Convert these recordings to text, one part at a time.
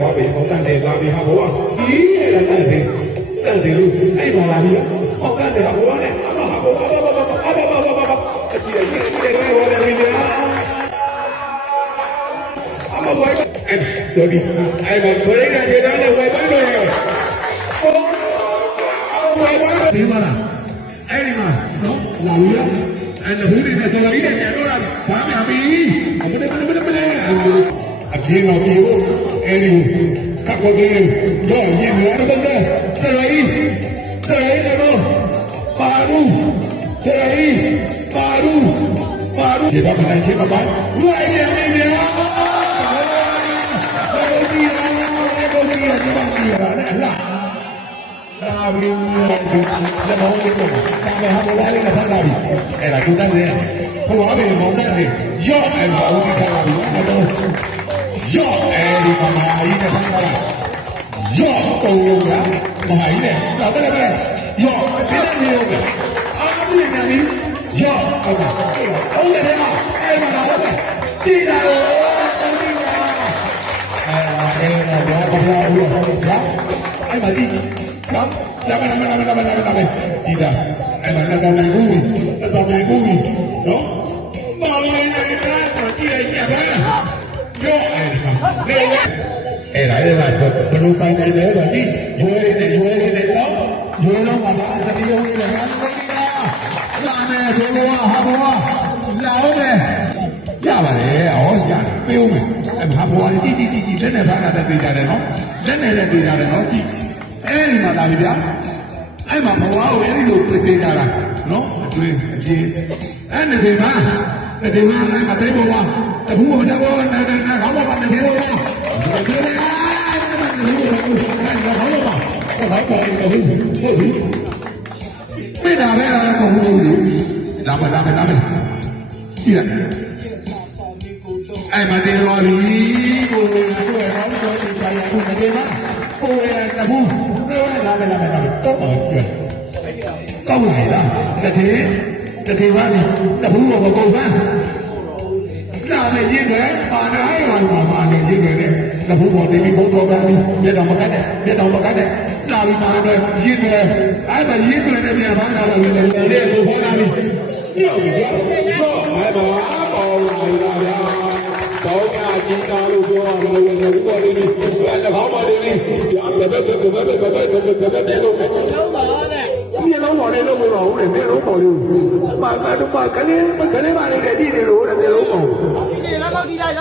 ဘာပဲဟောတန်တယ်လာပြီဟာဘောဒီရဲ့တန်တယ်လို့အဲ့ပါလာပြီဟောတန်တယ်ဟာဘောနဲ့အမဟာဘောအကြည့်ရဘောလည်းနေအမဘောအဲ့ဒီအဲ့မဆွေးနေတဲ့တန်းနဲ့ဝိုင်ပိုင်းတယ်ဒီမှာအဲ့ဒီမှာနော်လာပြီအဲ့ဒါဘူးနေတဲ့ဆိုလေးနဲ့ပြန်တော့တာဘာမှမပြီးအမနဲ့အပြေးတော့ပြေးဖို့အဲ့ဒီကပ်ကိုပြီးတော့ရင်းလာတော့စရိုင်းတော့ပါရူဒီတော့ပြန်ချစ်ပါဝိုင်းရနေတယ်ဒီပါလာလာပြီးလက်မောင်းလေးတော့ဒါပဲဟာဘောလေးနဲ့ဖမ်းလာပြီအဲ့ဒါသူတန်းနေဟိုဟာပဲမောင်းတန်းနေရော့အဲ့ဒါဦးကြီးထားလာပြီအဲ့တော့ရော့အဲ့ဒီမမာကြီးနဲ့ဖမ်းလာရော့တုံးလို့ကမဟာကြီးနဲ့တော့တယ်ပဲရော့ဒီနေ့ရော့အားမင်းညာကြီးရော့ဟုတ်ပါဟုတ်တယ်ဗျာအဲ့မှာတော့ကြည့်တာရောအဲ့ဒါဘာဘာဦးဟုတ်ကဲ့အဲ့မှာကြည့်နော်လာမဒီတာအဲ့ဒါလည်းနိုင်ဘူးတော်နိုင်ဘူးနော်မောင်လေးနဲ့တော့ကြည့်ရရပါရောအဲ့ဒါဘလူပိုင်နေတယ်တော့ဒီရွေးနေတော့ရွေးတော့မှာသတိရုံးနေတယ်လာမယ်ဒီလိုဟာဘောလာအောင်မယ်ရပါတယ်ဟောရတယ်ပေးဦးမယ်အဲ့ဟာဘောလေးကြည့်လက်နဲ့ဖားတာတည်ကြတယ်နော်လက်နဲ့လည်းတည်ကြတယ်နော်ကြည့်အဲ့ဒီမှာလာပြီဗျာအဲ့မှာဘဝကိုအဲ့ဒီလိုပြေးကြတာနော်အတွင်းအပြေးအဲ့ဒီမှာအဲ့မှာတိတ်ဘဝတခုဘောတော့နာခေါင်းပါနေလို့ဒီလိုဟုတ်ပြီပြေးတာပဲတော့ဟုတ်ဘူးဒါပဲကြည့်ရအဲ့မှာတင်တော်လီကိုယ်ကတော့တော့ဒီပိုင်းကိုနေမှာကိုယ်ကတဘူးလာတော့ကောင်းလာလားတတိပါပြီတဘူးဘောကောပန်းလာနေရင်းတယ်ပါနိုင်ပါနေရင်းတယ်တဘူးဘောဒီဘုံတော်ပန်းမြတ်တော်မကတဲ့လာပြီးပါတော့ရင်းတယ်အဲ့ဒါရင်းတယ်နဲ့ပြန်ပါလာလို့လေကိုခေါ်လာပြီပြောပြီတော့အဲ့ပါပေါ်လာဗျာတောင်းတာကြည့်တာလို့ပြောရလို့လည်းဘောလေးလေးလက်ဖောင်းပါလေးလေးဒီအဘက်လုံးပါတဲ့မြေလုံးပေါ်လေးလို့မဟုတ်ဘူးလေမြေလုံးပေါ်လေးပါကတော့ပါကလေးပါလေးနဲ့ကြည့်နေလို့မြေလုံးပေါ်ဒီလောက်တော့ဒီလိုက်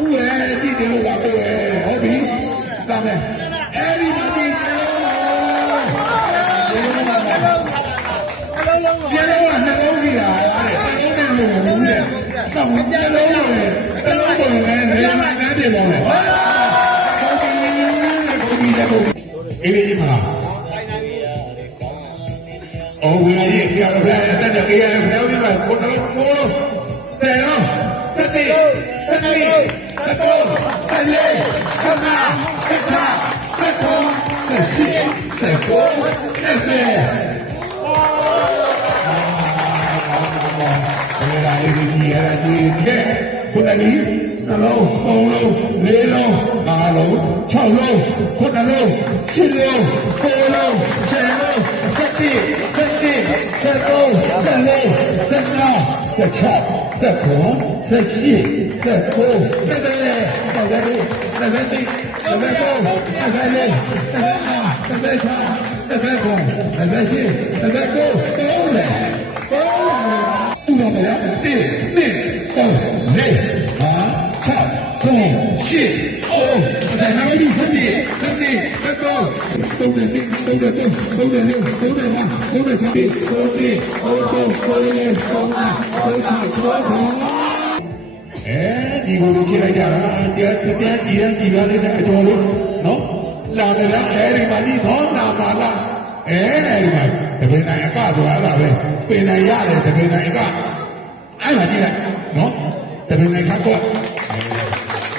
ဦးရဲ့ကြည့်တယ်လို့ကပြောဟုတ်ပြီဒါမဲ့အဲ့ဒီမှာကြည့်တယ်မြေလုံးကနှလုံးကြီးတာအဲ့ဒါလုံးနဲ့လို့ဘူးလေတော့မြေလုံးရတယ်တလုံးပေါ်လည်းနေရာမှာငန်းပြေလုံးတယ်အေးမလားအော်ဝင်ရေးပြရပြဆက်တဲ့အေးရဖျောင်းပြီးတော့ကိုယ်တော်ကိုတယ်နော်စက်တီစက်ကောဆယ်လေးခမဆက်ကောဆက်ရှိဆက်ကောဆက်ဆယ်အဲ့ဒါလေးကြီးရတာကြီးတဲ့ခုနကနှလုံးသုံးလုံးလေးလုံးငါးလုံး6လုံး9လုံး10လုံး9လုံး10လုံး17 ဒီကိုကြည့်လိုက်ကြတာတရားကြည်ရင်ကြည်ပါလိမ့်မယ်အတော်လို့နော်လာတယ်လားအဲဒီမှာဒီသောနာပါလားအဲဒီမှာတပင်နိုင်အကဆိုတာအဲ့ဒါပဲပင်နိုင်ရတယ်တပင်နိုင်အကအဲ့မှာကြည့်လိုက်နော်တပင်နိုင်ခတ်တော့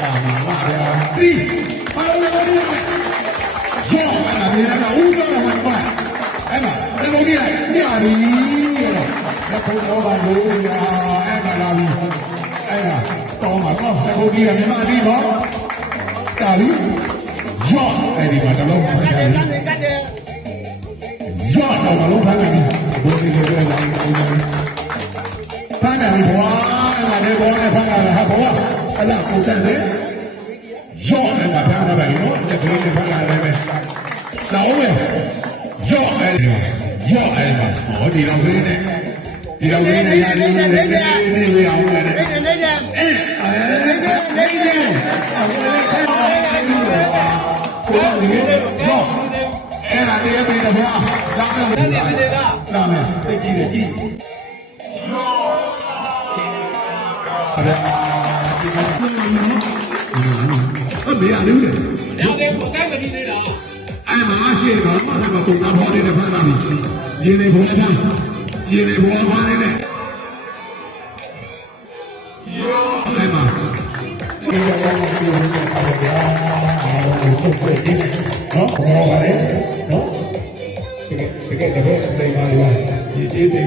လာမှာပါဗျာဒီဘာလို့လဲဒီရောအဲ့ဒါနေတော့ဦးတော့မှာပါအဲ့မှာတလုံးကြီးညရီတော့ဘုံတော်ပါလို့ညာအဲ့မှာလာပြီအဲ့ဒါ ကောင်းပါတော့စကုတ်ကြီးကမြမအပြီးတော့တာလီရော့အဲ့ဒီမှာတလုံးဖမ်းတယ်ရော့တော့မလုံးဖမ်းတယ်ဘိုးလေးတွေလာနေတယ်ဖမ်းတယ်ဘွားငါလည်းဘောနဲ့ဖမ်းတာဟာဘွားအဲ့ဒါကိုတန်းလေရော့လည်းဖမ်းတာပဲနော်တကယ်လည်းဖမ်းတာလည်းပဲလာဦးမယ်ရော့အဲ့ဒီရော့အဲ့ဒီမှာဟောဒီတော့လေးနဲ့ဒီတော့လေးနဲ့ရတယ်နေအောင်လေနေအဲ့နေရော့အဲ့ဒါတည်းပဲတော့လာမယ်သိကြည့်တယ်ကြည့်အဲ့ဒါဒီကအမေရလေးလေနောက်လည်းကိုကိုက်မတီးသေးတာအဲ့မှာရှိတော့မှတော့ပုံသားဖော်နေတဲ့ဖမ်းတာကြီးရေနေဘောဖမ်းရေနေဘောဖမ်းနေတဲ့အဲ့မှာဒီကတော့ဒီလိုမျိုးပေါ့ဗျာအဲ့ဒါကိုပုတ်ပြနေနော်ဘောပါလေနော်တကယ်တကယ်တိတ်ပါလေဒီ